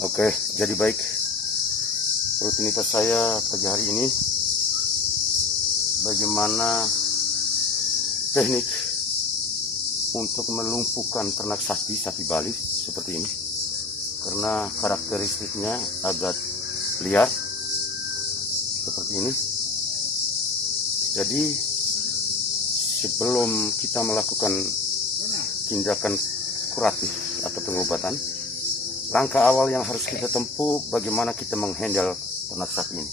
Oke, jadi baik, rutinitas saya pagi hari ini bagaimana teknik untuk melumpuhkan ternak sapi Bali seperti ini, karena karakteristiknya agak liar seperti ini. Jadi sebelum kita melakukan tindakan kuratif atau pengobatan, langkah awal yang harus kita tempuh bagaimana kita menghandle ternak sapi ini.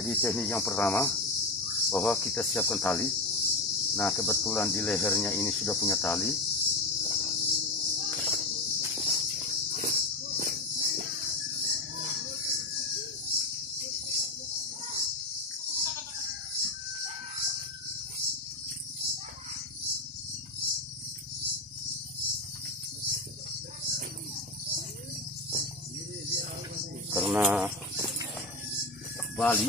Jadi teknik yang pertama, bahwa kita siapkan tali. Nah, kebetulan di lehernya ini sudah punya tali. Karena Bali,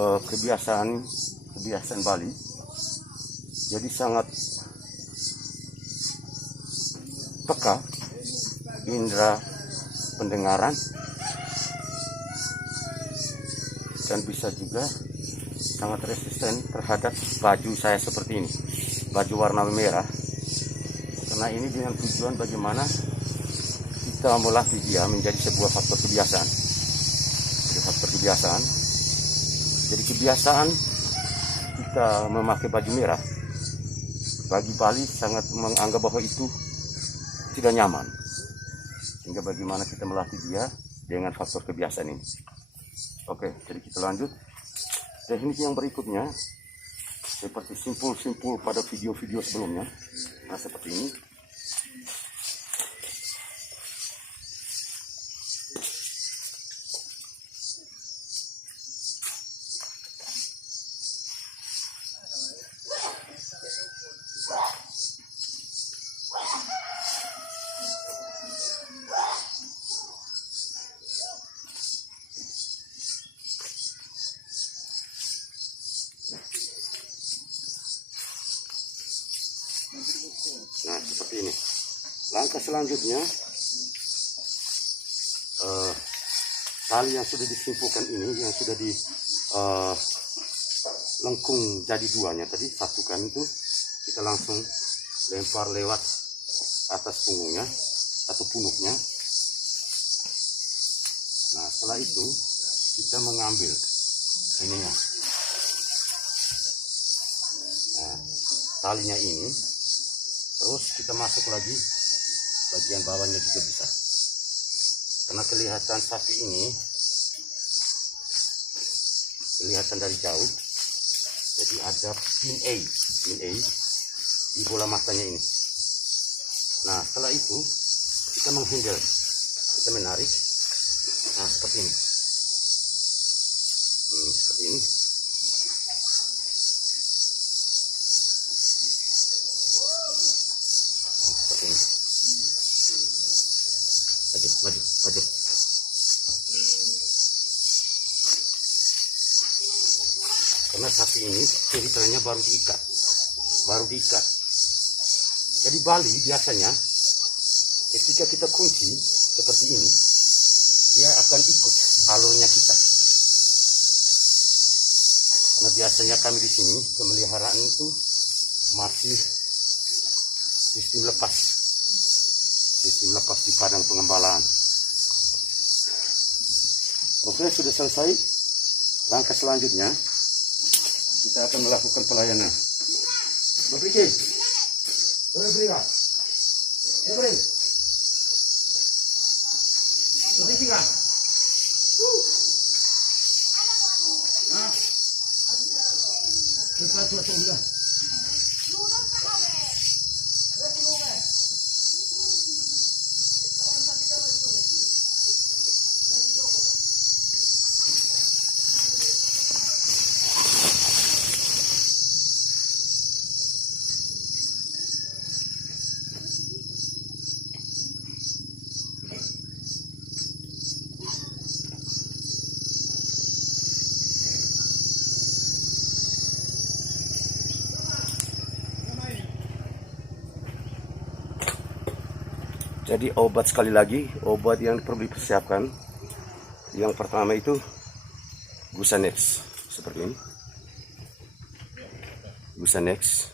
kebiasaan Bali, jadi sangat peka indera pendengaran, dan bisa juga sangat resisten terhadap baju saya seperti ini, baju warna merah. Karena ini dengan tujuan bagaimana kita melatih dia menjadi sebuah faktor kebiasaan. Jadi kebiasaan kita memakai baju merah bagi Bali sangat menganggap bahwa itu tidak nyaman. Sehingga bagaimana kita melatih dia dengan faktor kebiasaan ini. Oke, jadi kita lanjut. Teknik yang berikutnya seperti simpul pada video-video sebelumnya. Nah, seperti ini. Nah, seperti ini. Langkah selanjutnya, tali yang sudah disimpulkan ini, yang sudah di lengkung jadi duanya tadi, satukan itu, kita langsung lempar lewat atas punggungnya atau punuknya. Nah, setelah itu kita mengambil ininya, nah, talinya ini, terus kita masuk lagi bagian bawahnya juga bisa, karena kelihatan sapi ini kelihatan dari jauh. Jadi ada pin A di bola matanya ini. Nah, setelah itu kita menghandle, kita menarik. Nah, seperti ini. Seperti ini. Nah, seperti ini. Maju. Karena sapi ini ceritanya baru diikat. Jadi Bali biasanya ketika kita kunci seperti ini, dia akan ikut alurnya kita. Karena biasanya kami di sini pemeliharaan itu masih sistem lepas di padang pengembalaan. Oke, sudah selesai. Langkah selanjutnya kita akan melakukan pelayanan. Berpikir. Jadi obat, sekali lagi, obat yang perlu dipersiapkan. Yang pertama itu Gusanex, seperti ini. Gusanex.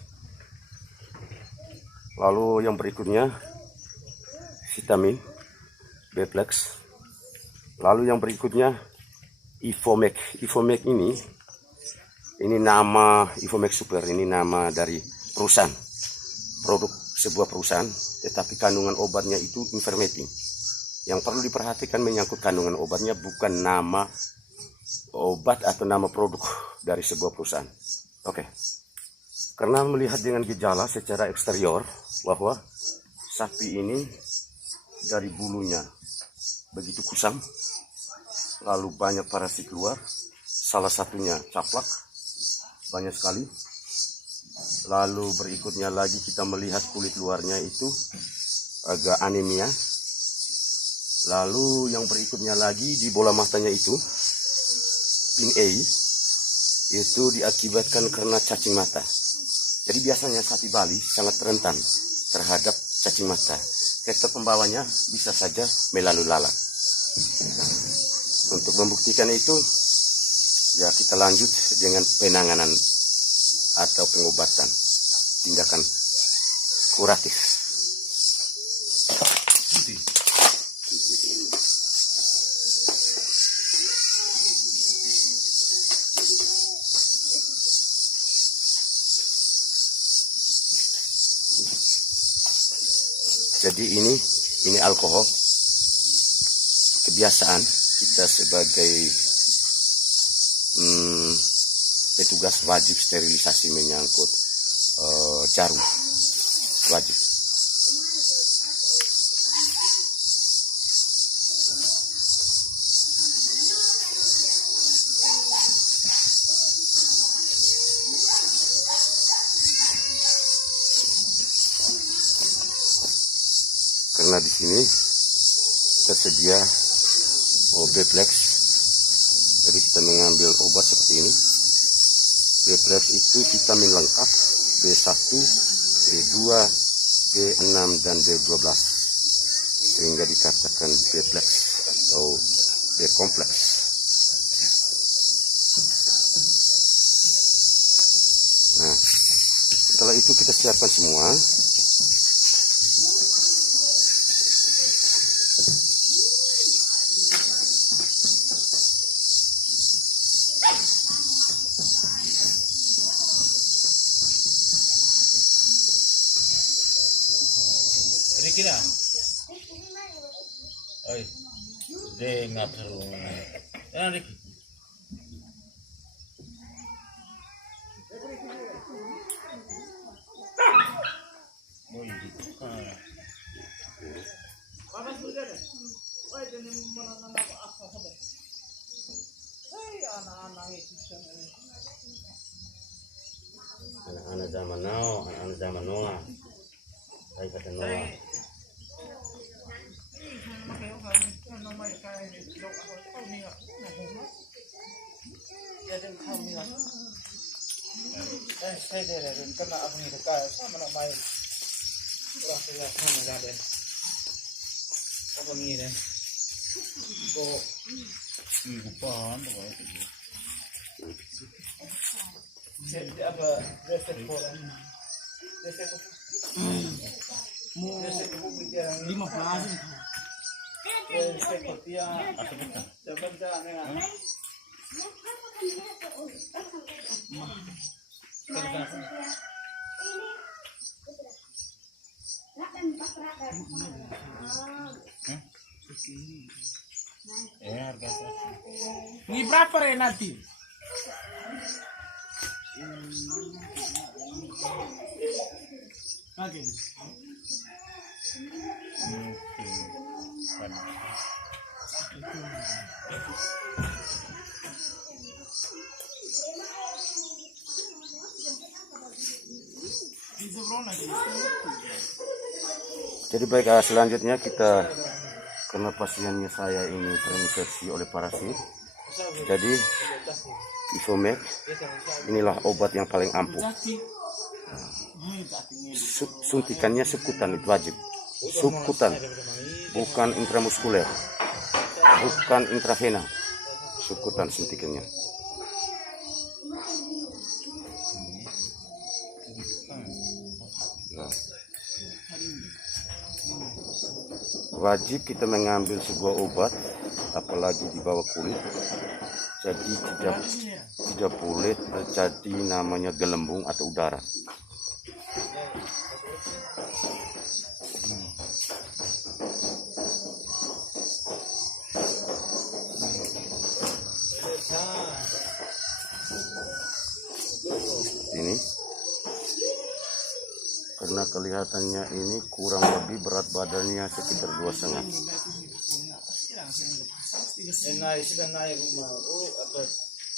Lalu yang berikutnya vitamin B-Plex. Lalu yang berikutnya Ivomek. Ivomek ini nama Ivomek Super, ini nama dari perusahaan, produk sebuah perusahaan, tetapi kandungan obatnya itu ivermectin. Yang perlu diperhatikan menyangkut kandungan obatnya, bukan nama obat atau nama produk dari sebuah perusahaan. Oke. Karena melihat dengan gejala secara eksterior bahwa sapi ini dari bulunya begitu kusam, lalu banyak parasit keluar, salah satunya caplak, banyak sekali. Lalu berikutnya lagi kita melihat kulit luarnya itu agak anemia. Lalu yang berikutnya lagi di bola matanya itu, pin A, itu diakibatkan karena cacing mata. Jadi biasanya sapi Bali sangat rentan terhadap cacing mata. Faktor pembawanya bisa saja melalui lalat. Nah, untuk membuktikan itu, ya kita lanjut dengan penanganan atau pengobatan, tindakan kuratif. Jadi ini alkohol. Kebiasaan kita sebagai petugas wajib sterilisasi menyangkut jarum, wajib. Karena di sini tersedia B-Plex, jadi kita mengambil obat seperti ini. B-Plex itu vitamin lengkap, B1, B2, B6, dan B12, sehingga dikatakan B-Plex atau B-kompleks. Nah, setelah itu kita siapkan semua. Ricky na. Ay, de nga pero. Ano Ricky? Boy, anak-anak zaman now, anak-anak zaman Noah. Ay kata Noah. Saya dari kena apa nih dekat sama nak main kurang jelas sama jadi apa nih deh kok Igupan to kayo. jadi apa resep orang resep mau resep yang 15 resep dia dapat jangan Harga Ini berapa re nanti? Oke. Jadi baik, selanjutnya kita, karena pasiennya saya ini terinfeksi oleh parasit, jadi Ivomek inilah obat yang paling ampuh. Suntikannya sekutan itu wajib. subkutan, bukan intramuskuler, bukan intravena, subkutan suntikannya. Nah, wajib kita mengambil sebuah obat, apalagi di bawah kulit. Jadi tidak boleh terjadi namanya gelembung atau udara. Ini karena kelihatannya ini kurang lebih berat badannya sekitar 2,5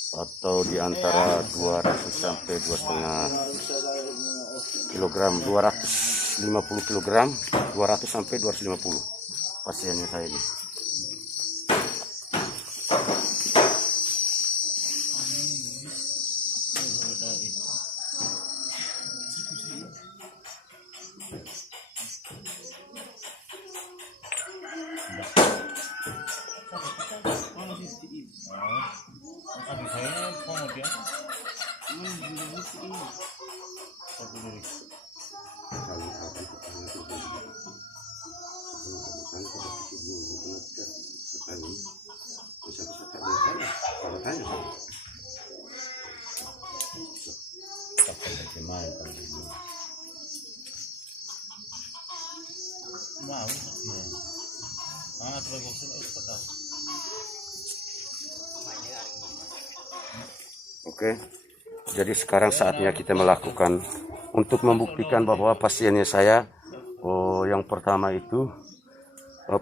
atau di antara 200 sampai 2,5 kilogram, 250 kilogram, 200 sampai 250 pasiennya saya ini. Oke, jadi sekarang saatnya kita melakukan untuk membuktikan bahwa pasiennya saya, yang pertama itu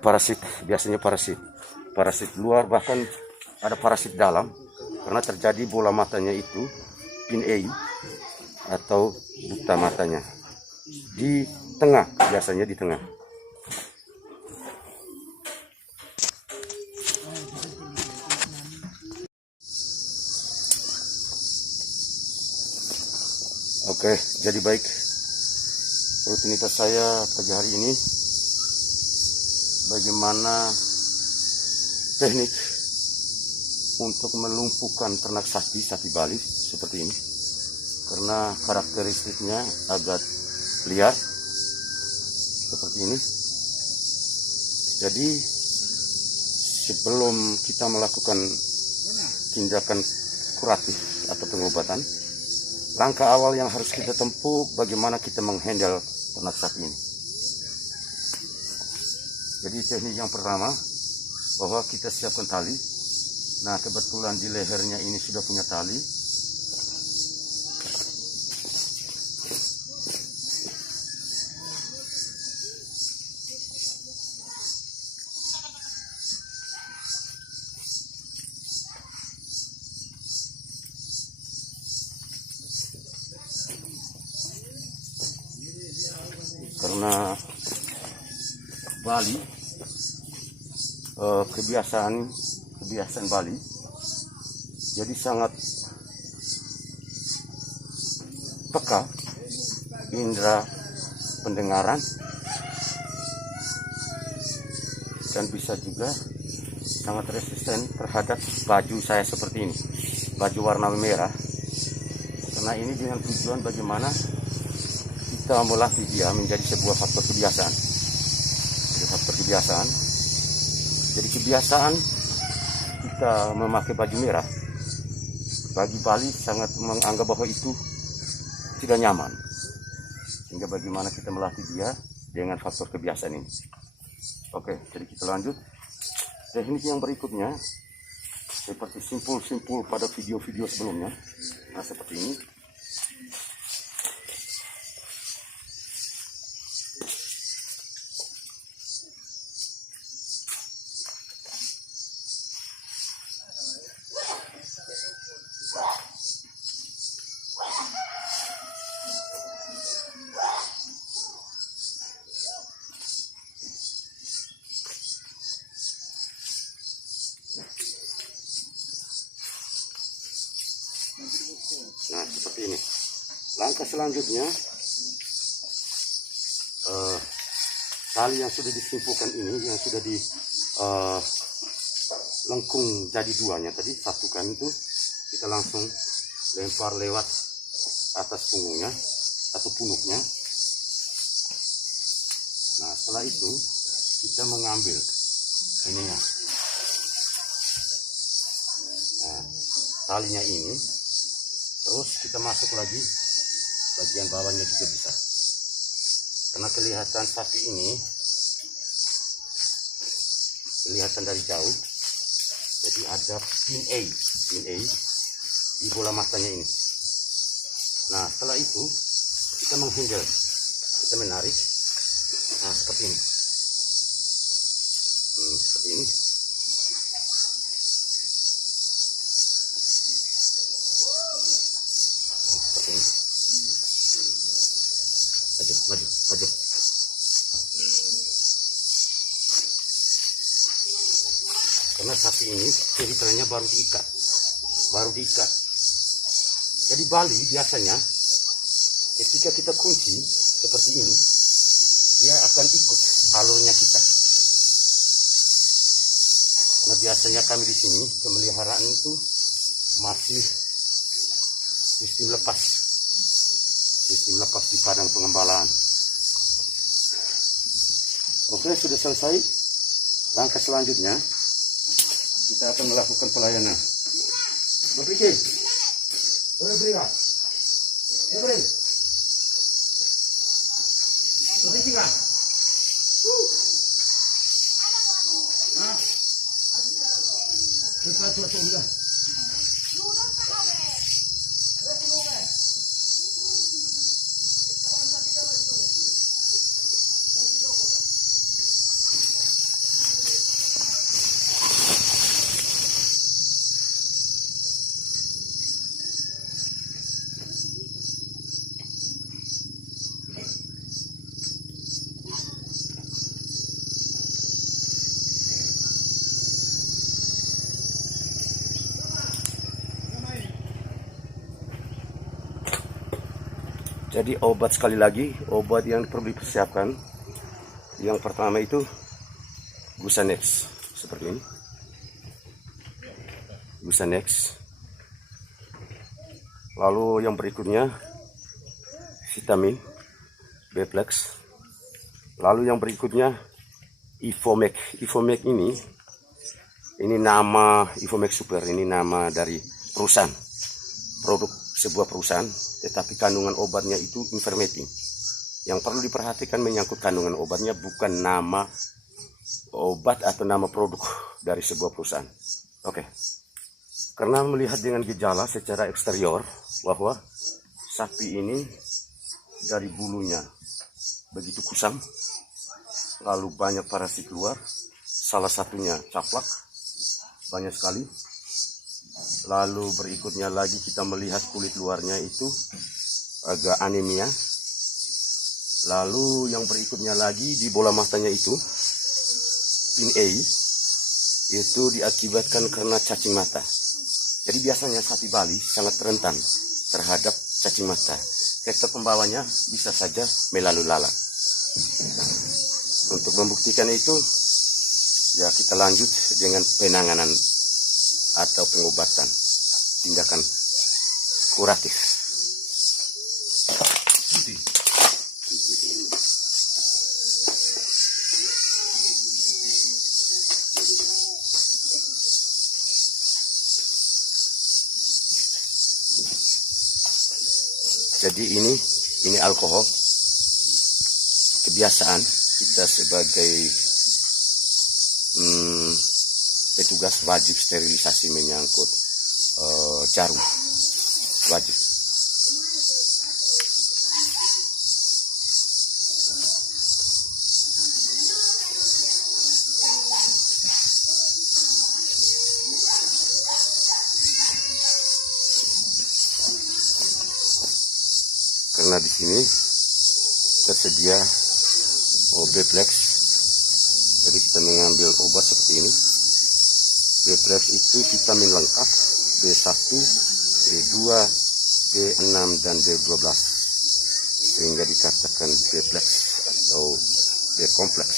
parasit, biasanya parasit luar, bahkan ada parasit dalam, karena terjadi bola matanya itu pin eye atau buta matanya di tengah, biasanya di tengah. Oke, jadi baik, rutinitas saya pagi hari ini bagaimana teknik untuk melumpuhkan ternak sapi Bali seperti ini, karena karakteristiknya agak liar seperti ini. Jadi sebelum kita melakukan tindakan kuratif atau pengobatan, langkah awal yang harus kita tempuh bagaimana kita menghandle ternak sapi ini. Jadi teknik yang pertama, bahwa kita siapkan tali. Nah, kebetulan di lehernya ini sudah punya tali. Karena Bali, kebiasaan Bali, jadi sangat peka indera pendengaran, dan bisa juga sangat resisten terhadap baju saya seperti ini, baju warna merah, karena ini dengan tujuan bagaimana kita melatih dia menjadi sebuah faktor kebiasaan. Jadi kebiasaan kita memakai baju merah bagi Bali sangat menganggap bahwa itu tidak nyaman. Sehingga bagaimana kita melatih dia dengan faktor kebiasaan ini. Oke, jadi kita lanjut. Teknik yang berikutnya seperti simpul-simpul pada video-video sebelumnya. Nah, seperti ini. Nah, seperti ini. Langkah selanjutnya, tali yang sudah disimpulkan ini, yang sudah di lengkung jadi duanya tadi, satukan itu kita langsung lempar lewat atas punggungnya atau punuknya. Nah, setelah itu kita mengambil ininya. Nah, talinya ini terus kita masuk lagi bagian bawahnya juga bisa, karena kelihatan sapi ini kelihatan dari jauh, jadi ada pin A di bola matanya ini. Nah, setelah itu kita menghandle, kita menarik. Nah, seperti ini. Seperti ini. Nah, seperti ini. Maju. Karena sapi ini ceritanya baru diikat. Jadi Bali biasanya ketika kita kunci seperti ini, dia akan ikut alurnya kita. Karena biasanya kami di sini pemeliharaan itu masih sistem lepas di padang pengembalaan. Oke, sudah selesai. Langkah selanjutnya kita akan melakukan pelayanan. Berpikir, berpikir. Jadi obat, sekali lagi, obat yang perlu dipersiapkan. Yang pertama itu Gusanex, seperti ini. Gusanex. Lalu yang berikutnya vitamin B-Plex. Lalu yang berikutnya Ivomek. Ivomek ini nama Ivomek Super, ini nama dari perusahaan, produk sebuah perusahaan, tetapi kandungan obatnya itu ivermectin. Yang perlu diperhatikan menyangkut kandungan obatnya, bukan nama obat atau nama produk dari sebuah perusahaan. Oke. Karena melihat dengan gejala secara eksterior bahwa sapi ini dari bulunya begitu kusam, lalu banyak parasit keluar, salah satunya caplak, banyak sekali. Lalu berikutnya lagi kita melihat kulit luarnya itu agak anemia. Lalu yang berikutnya lagi di bola matanya itu pin A, itu diakibatkan karena cacing mata. Jadi biasanya sapi Bali sangat rentan terhadap cacing mata. Faktor pembawanya bisa saja melalui lalat. Nah, untuk membuktikan itu, ya kita lanjut dengan penanganan atau pengobatan, tindakan kuratif. Jadi ini alkohol. Kebiasaan kita sebagai petugas wajib sterilisasi menyangkut jarum, wajib. Karena di sini tersedia B-Plex, jadi kita mengambil obat seperti ini. B-Plex itu vitamin lengkap, B1, B2, B6, dan B12, sehingga dikatakan B-Plex atau B-kompleks.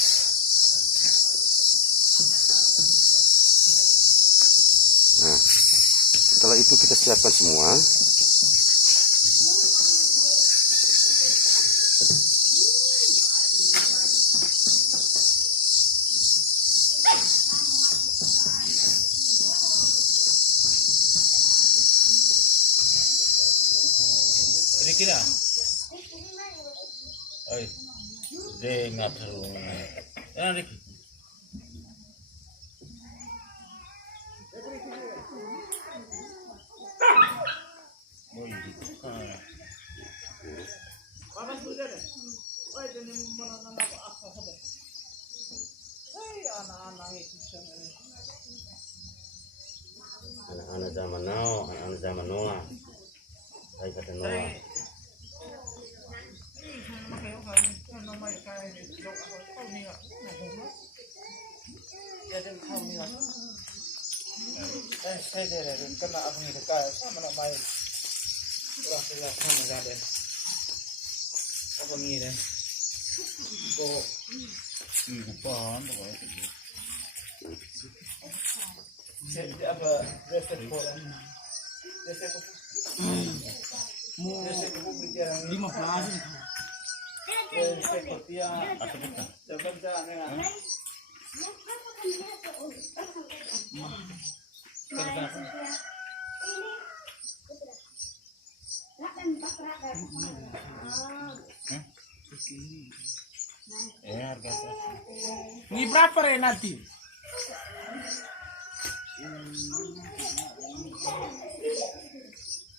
itu kita siapkan semua. Ricky dah. Oi. Dengar dulu. Ricky. Anak-anak zaman now, anak-anak zaman Noah. Saya kata Noah. Saya rin kena ako ni dekat sama nak main. Kurang saya sama jadi. Apa ni deh? Kok lupaan tu apa? Jadi apa reset bola? Reset apa? Reset apa bicara? 15. Reset dia atau kita? Coba jangan. Harga ini berapa nanti?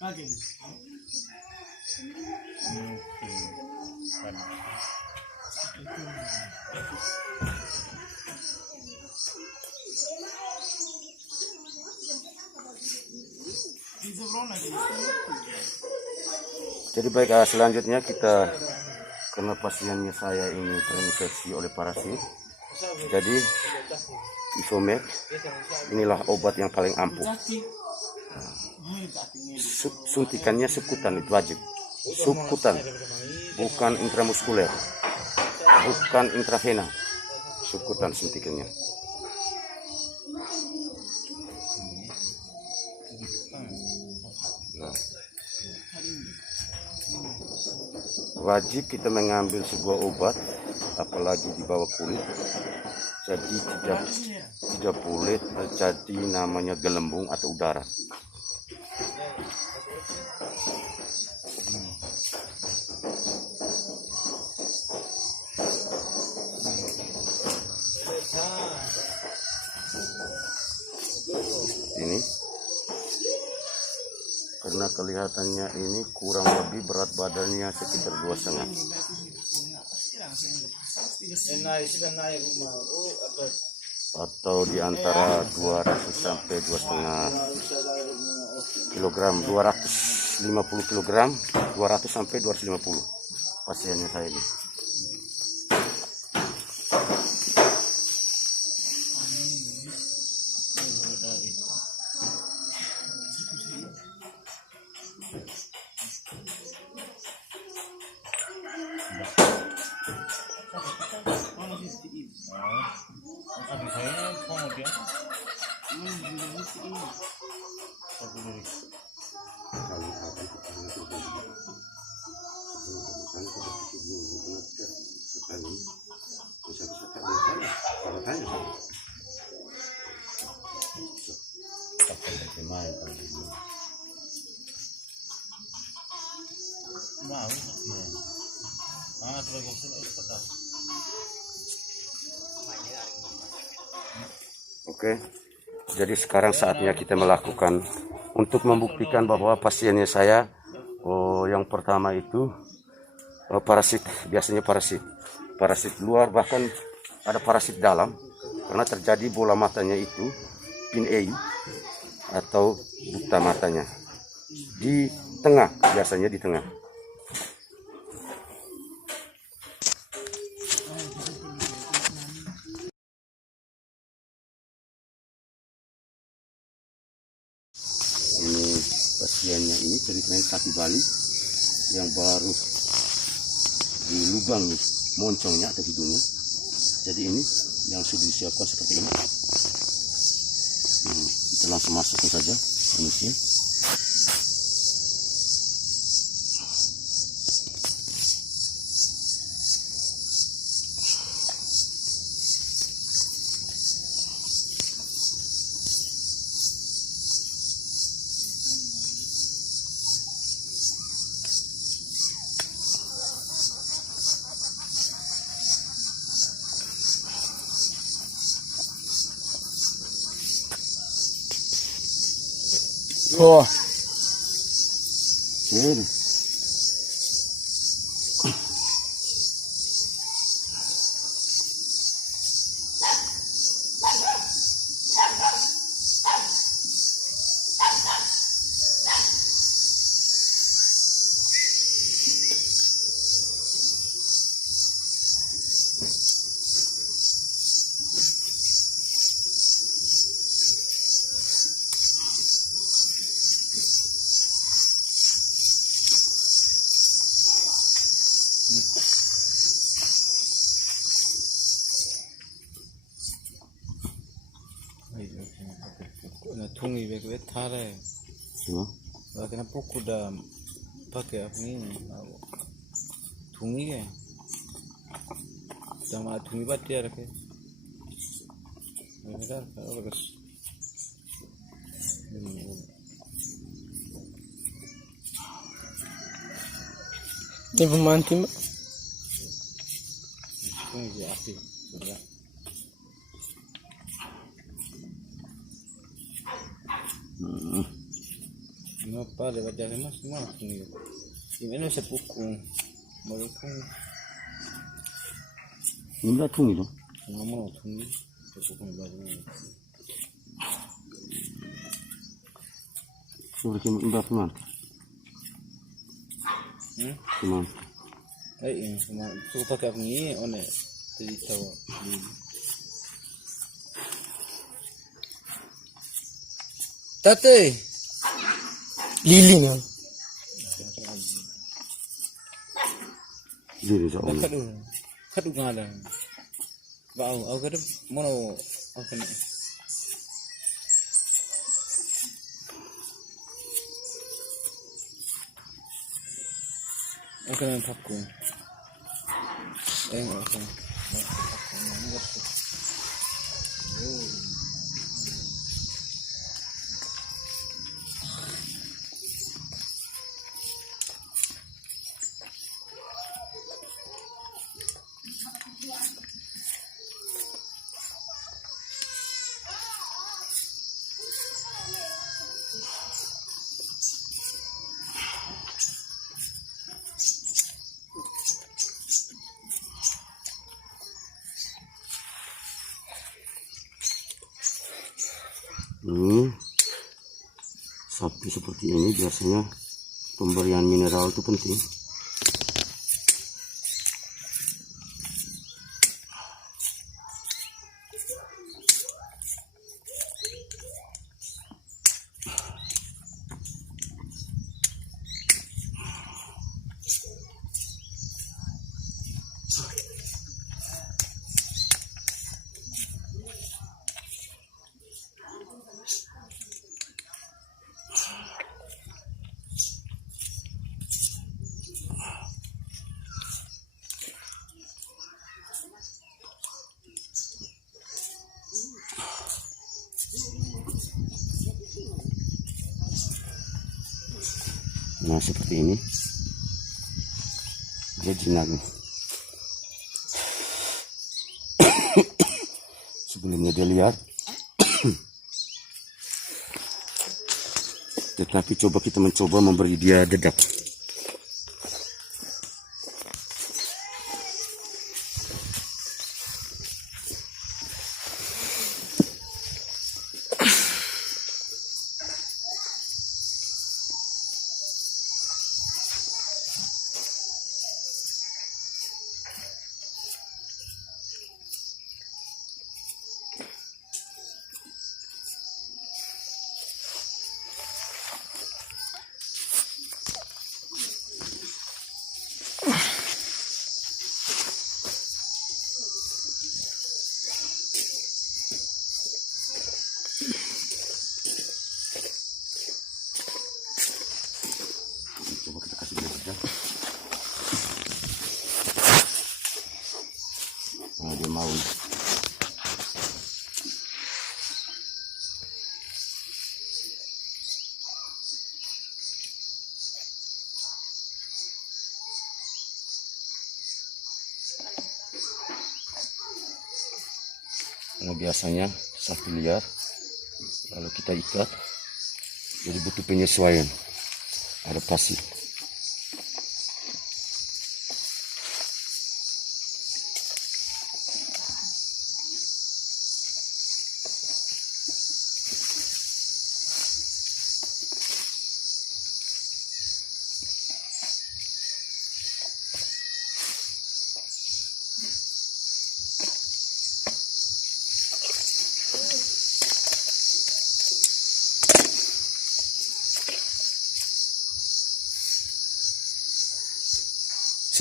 Oke. Jadi baik, selanjutnya kita, karena pasiennya saya ini terinfeksi oleh parasit, jadi Isomek inilah obat yang paling ampuh. Suntikannya subkutan, itu wajib. Subkutan, bukan intramuskuler, bukan intravena, subkutan suntikannya. Wajib kita mengambil sebuah obat, apalagi di bawah kulit. Jadi tidak boleh terjadi namanya gelembung atau udara. Ini karena kelihatannya ini kurang lebih berat badannya sekitar 2,5. Atau di antara 200 sampai 2,5 kilogram, 250 kilogram, 200 sampai 250 pasiennya saya ini. Oke, jadi sekarang saatnya kita melakukan untuk membuktikan bahwa pasiennya saya, yang pertama itu parasit, biasanya parasit luar, bahkan ada parasit dalam, karena terjadi bola matanya itu pin ei atau buta matanya di tengah, biasanya di tengah. Ini pasiennya ini ceritanya sapi Bali yang baru di lubang moncongnya atau hidungnya. Jadi ini yang sudah disiapkan seperti ini. Kita langsung masukkan saja permisi. Oh, Ini. na thungi be thare. Semua. Kena pokok dah pakai apa ni? Thungi ke? Sama thungi batia rake. Benar, kalau bagus. Ini pemanti mak. Thungi api sudah. Apa lewat jalan mas semua thungi. Ini mana sepukung, merukung. Ini tung itu. Semua mau thungi, sepukung baru. Suruh kita teman. Teman. Ini semua suka pakai apa ni? One jadi tahu. Tate, lili ni. Jadi jauh. Kadu ngada. Bau, aku kadu mono apa ni? Aku nak pakai. Aku. Sapi seperti ini biasanya pemberian mineral itu penting. Nah seperti ini dia jinaknya. Sebelumnya dia lihat tetapi kita mencoba memberi dia dedak. karena biasanya sapi liar lalu kita ikat, jadi butuh penyesuaian, adaptasi.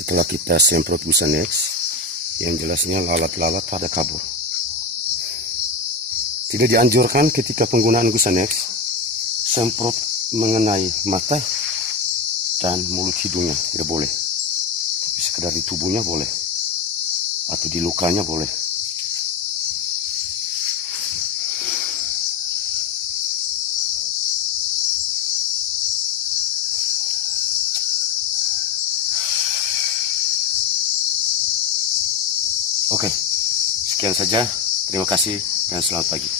Setelah kita semprot busa Nex, yang jelasnya lalat-lalat pada kabur. Tidak dianjurkan ketika penggunaan busa Nex semprot mengenai mata dan mulut hidungnya, tidak boleh. Tapi sekedar di tubuhnya boleh, atau di lukanya boleh. Oke, sekian saja. Terima kasih dan selamat pagi.